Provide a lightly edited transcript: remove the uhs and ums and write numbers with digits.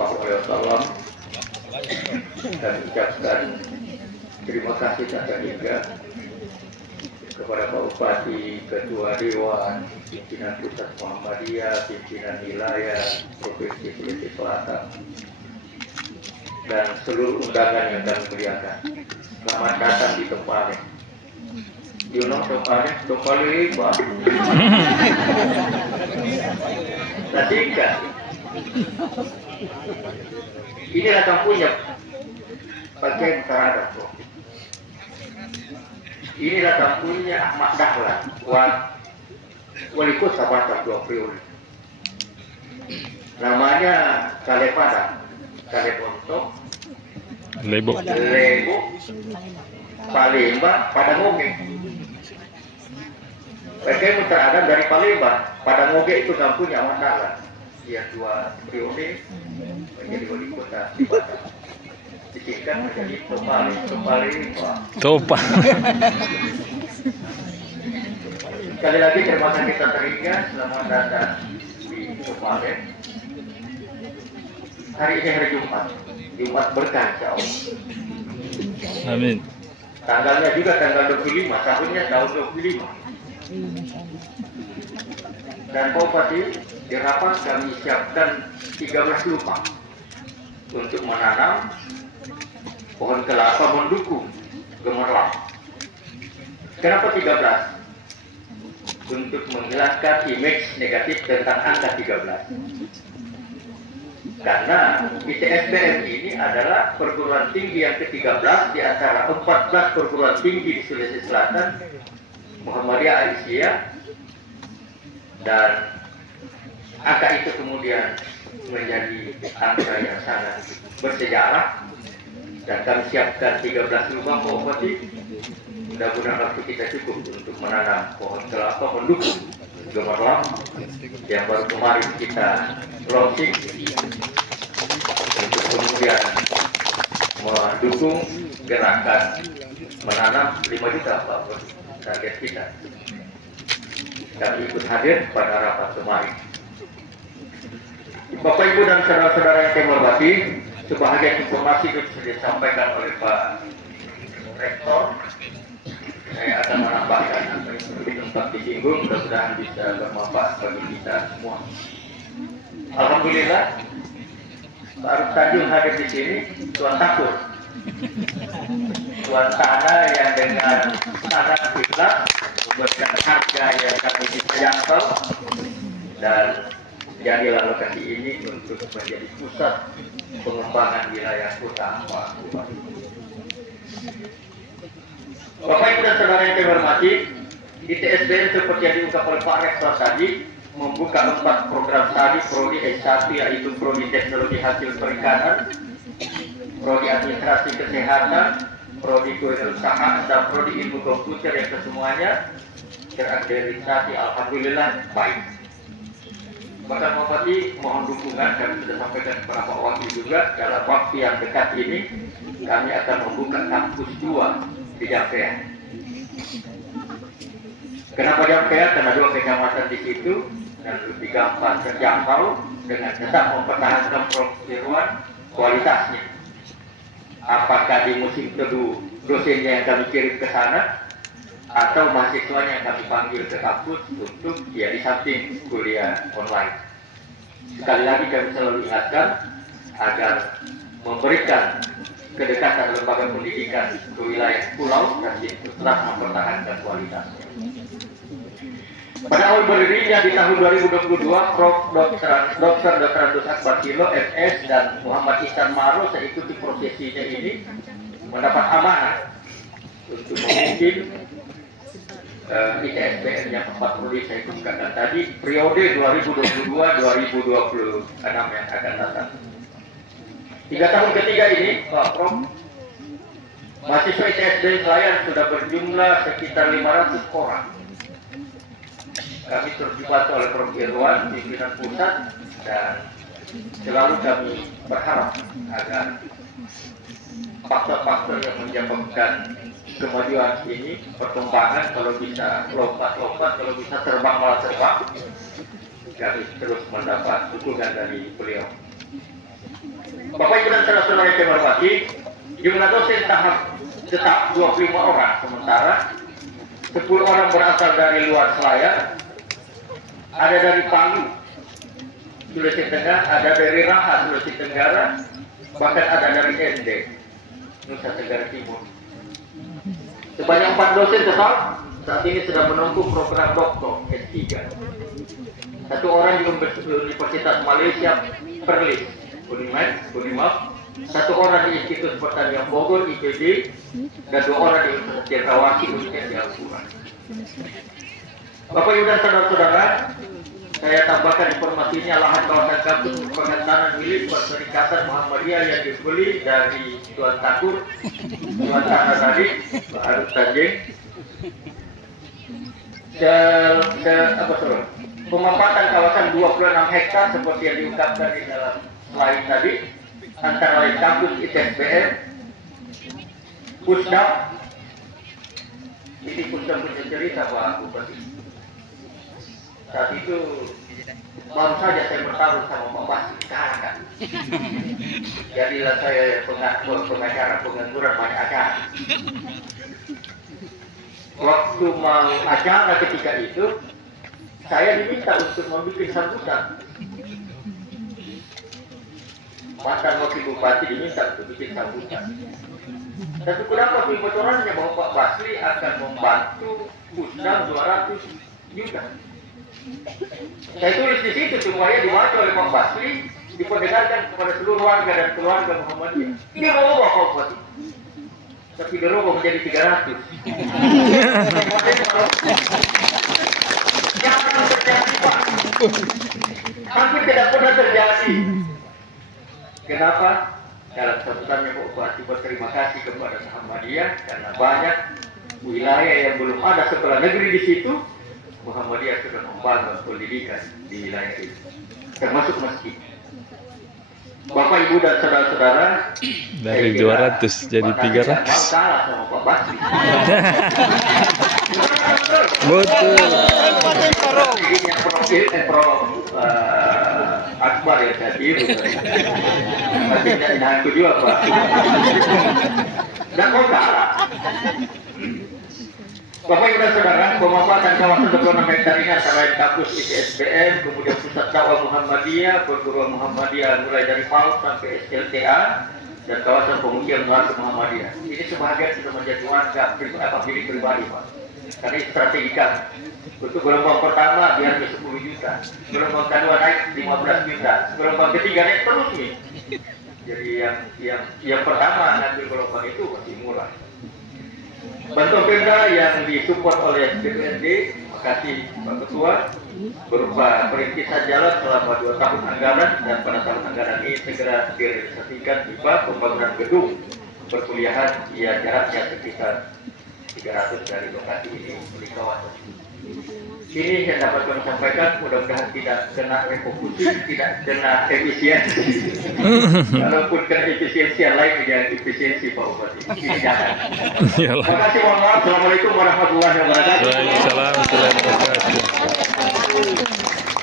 Shallallahu Alaihi Wasallam dan ucapkan terima kasih tak terhingga kepada Pak Bupati, Ketua Dewan, pimpinan Pusat Muhammadiyah, pimpinan wilayah Provinsi Sulawesi Selatan, dan seluruh undangan yang kami muliakan. Selamat datang di Topale. You know Topale? Topale Pak. Singkat. Inilah kampungnya bagian terhadap kok. Inilah kampungnya Ahmad Dahlan, wali kota Batam 2 periode. Namanya Kale Padang, Kale Bontok, Lebo, Palembang, Padangoge. Mereka terada dari Palembang, Padangoge itu kampungnya Ahmad Dahlan. Dia 2 periode menjadi wali kota di Batam. Disingkat menjadi Topale, Topa. Sekali lagi terima kasih tak terhingga, selamat datang di Topale. Hari ini hari Jumat berkah insya Allah. Amin. Tanggalnya juga tanggal 25, tahunnya tahun 25. Dan Pak Bupati, di rapat kami siapkan 13 lubang untuk menanam pohon kelapa mendukung gemerlap. Kenapa 13? Untuk menghilangkan image negatif tentang angka 13. Karena ITSBM ini adalah perguruan tinggi yang ke-13 di antara 14 perguruan tinggi di Sulawesi Selatan, Muhammadiyah Aisyah, dan angka itu kemudian menjadi angka yang sangat bersejarah. Dan kami siapkan 13 lubang Pak Bupati. Mudah-mudahan waktu kita cukup untuk menanam pohon kelapa mendukung gemerlap yang baru kemarin kita launching untuk kemudian mendukung gerakan menanam 5 juta Pak Bupati, target kita. Kami ikut hadir pada rapat kemarin. Bapak Ibu dan saudara-saudara yang saya hormati, sebahagian informasi itu sudah disampaikan oleh Pak Rektor. Saya akan menambahkan apa yang seperti tempat disinggung, mudah-mudahan bisa bermanfaat bagi kita semua. Alhamdulillah, baru Tanjung hadir di sini, Tuan Takur, tuan tanah yang dengan sangat ikhlas memberikan harga yang kami bisa jangkau, dan jadilah lokasi ini untuk menjadi pusat pengembangan wilayah kota Pak Bupati. Bapak Ibu dan saudara yang saya hormati, ITSBM seperti yang diungkap oleh Pak Rektor tadi membuka 4 program studi prodi S1, yaitu prodi teknologi hasil perikanan, prodi administrasi kesehatan, prodi kewirausahaan, dan prodi ilmu komputer yang kesemuanya terakreditasi alhamdulillah baik. Bahkan Pak Bupati mohon dukungan, kami sudah sampaikan kepada Pak Wakil juga, dalam waktu yang dekat ini kami akan membuka kampus 2 di Jampea. Kenapa Jampea? Karena 2 kecamatan di situ dan lebih gampang terjangkau dengan tetap mempertahankan perguruan kualitasnya. Apakah di musim teduh dosennya yang kami kirim ke sana atau mahasiswanya yang kami panggil ke kampus untuk ya di samping kuliah online. Sekali lagi kami selalu ingatkan agar memberikan kedekatan lembaga pendidikan ke wilayah pulau dan tetap mempertahankan kualitasnya. Pada awal berdirinya di tahun 2022, Prof. Dr. Andus Akbar Silo, MS, dan Muhammad Ihsan Maro, saya ikuti prosesinya ini, mendapat amanah untuk memimpin ITSBM yang 4 prodi saya kemukakan tadi, periode 2022-2026 yang akan datang. 3 tahun ketiga ini, Pak Prof, mahasiswa ITSBM Selayar sudah berjumlah sekitar 500 orang. Kami terlibat oleh Prof Irwan, pimpinan pusat, dan selalu kami berharap agar faktor-faktor yang menyebabkan kemajuan ini, perkembangan, kalau bisa lompat-lompat, kalau bisa terbang malah terbang, kami terus mendapat dukungan dari beliau. Bapak Ibu dan saudara-saudara yang saya hormati, jumlah dosen tahap tetap 25 orang, sementara 10 orang berasal dari luar Selayar, ada dari Palu, Sulawesi Tengah, ada dari Raha, Sulawesi Tenggara, bahkan ada dari ND, Nusa Tenggara Timur. Sebanyak 4 dosen tetap saat ini sedang menempuh program doktor S3. 1 orang di Universitas Malaysia Perlis, Unimap, 1 orang di Institut Pertanian Bogor IPB, dan 2 orang di Universitas Cendrawasih Universitas Al-Quran. Bapak Ibu dan saudara-saudara, saya tambahkan informasinya, lahan kawasan kampus merupakan tanah milik Perserikatan Muhammadiyah yang dibeli dari Tuan Takur, Tuan Tanah tadi, Pak Arif Tanjing. Pemanfaatan kawasan 26 hektar seperti yang diungkapkan di dalam slide tadi, antara lain kampus ITSBM, Pusdam, ini Pusdam punya cerita Pak Bupati. Saat itu baru saja saya bertarung sama Pak Basri, sekarang kan. Jadilah saya pengacara pengangguran banyak acara. Waktu mau acara ketika itu, saya diminta untuk membuat sambutan. Mantan Wakil Bupati diminta untuk bikin sambutan. Tapi kenapa bocorannya bahwa Pak Basri akan membantu Pusdam 200 juta. Saya tulis di situ semuanya dibaca oleh Pak Basri, diperdengarkan kepada seluruh warga dan keluarga Muhammadiyah. Ini berubah Pak Bupati, tapi berubah menjadi 300. Jangan terjadi Pak, hampir tidak pernah terjadi. Kenapa? Dalam sambutannya Pak Bupati berterima kasih kepada Muhammadiyah karena banyak wilayah yang belum ada sekolah negeri di situ. Muhammadiyah sudah membangun pendidikan di wilayah itu, termasuk masjid. Bapak Ibu dan saudara-saudara, dari 200 jadi 300. Mau kalah sama Pak Basri. Betul. Ini yang Akbar ya saya tiru. Tapi tidak dihantu juga Pak. Dan mau kalah. Bapak Ibu dan Saudara, pemanfaatan kawasan 26 hektar ini antara lain kampus ITSBM, kemudian pusat dakwah Muhammadiyah, perguruan Muhammadiyah mulai dari PAUD sampai SLTA, dan kawasan pemukiman warga Muhammadiyah. Ini sebagian sudah menjadi warga milik pribadi Pak. Karena strategi kami. Untuk gelombang pertama biar ke 10 juta, gelombang kedua naik 15 juta, gelombang ketiga naik terus nih. Jadi yang pertama ngambil gelombang itu masih murah. Bantuan Pemda yang disupport oleh BPND, terima kasih Pak Ketua, berupa perintisan jalan selama 2 tahun anggaran, dan pada tahun anggaran ini segera direalisasikan juga pembangunan gedung perkuliahan yang jaraknya sekitar 300 dari lokasi ini di kawasan. Ini yang dapat kami sampaikan, mudah-mudahan tidak kena refokusi, tidak kena efisiensi. Walaupun kena efisiensi yang lain, tidak efisiensi Pak Bupati. Ini jangan. Terima kasih, mohon maaf. Assalamualaikum warahmatullahi wabarakatuh. Waalaikumsalam warahmatullahi wabarakatuh.